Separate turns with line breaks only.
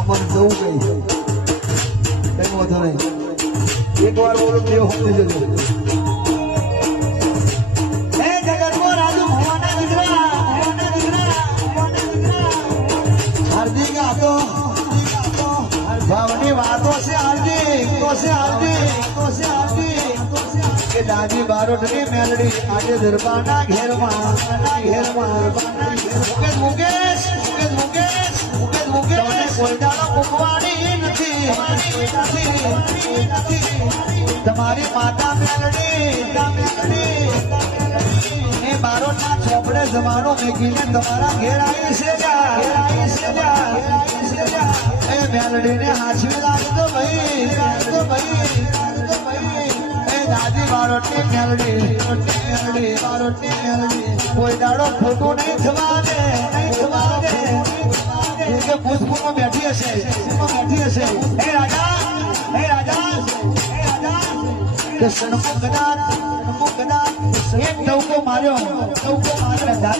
અમર જવું કઈ કઈ વાંધો નહીં એક વાર બોલું દેવ હાર્દિક આ ભાવની વાતો છે હાર્દિક તો છે હાર્દિક તો છે હાર્દિક કે દાદી બારોટની મેલડી આજે દરબારના ઘેરમાં ઘેરમાં. મુકેશ મુકેશ મુકેશ મુકેશ મુકેશ મુકેશ. કોઈ દાડો મૂકવાની નથી. તમારી માતા મેલડી એ બારોટના ચોપડે જમાનો મેકીને તમારા ઘેર આવી છે મેલડીને હાચવી લાગતો ભાઈ લાગતો ભાઈ લાગતો ભાઈ એ દાદી બારોટની મેલડી મેલડી બારોટની મેલડી કોઈ દાડો ખોટું નહીં થવાને નહીં થવાને કે ભૂતપૂર્વ બેઠી હશે બેઠી હશે હે રાજા હે રાજા હે રાજા કે સન્મુખ ગદાર એક ટવકો માર્યો ટવકો માર્યો દાદી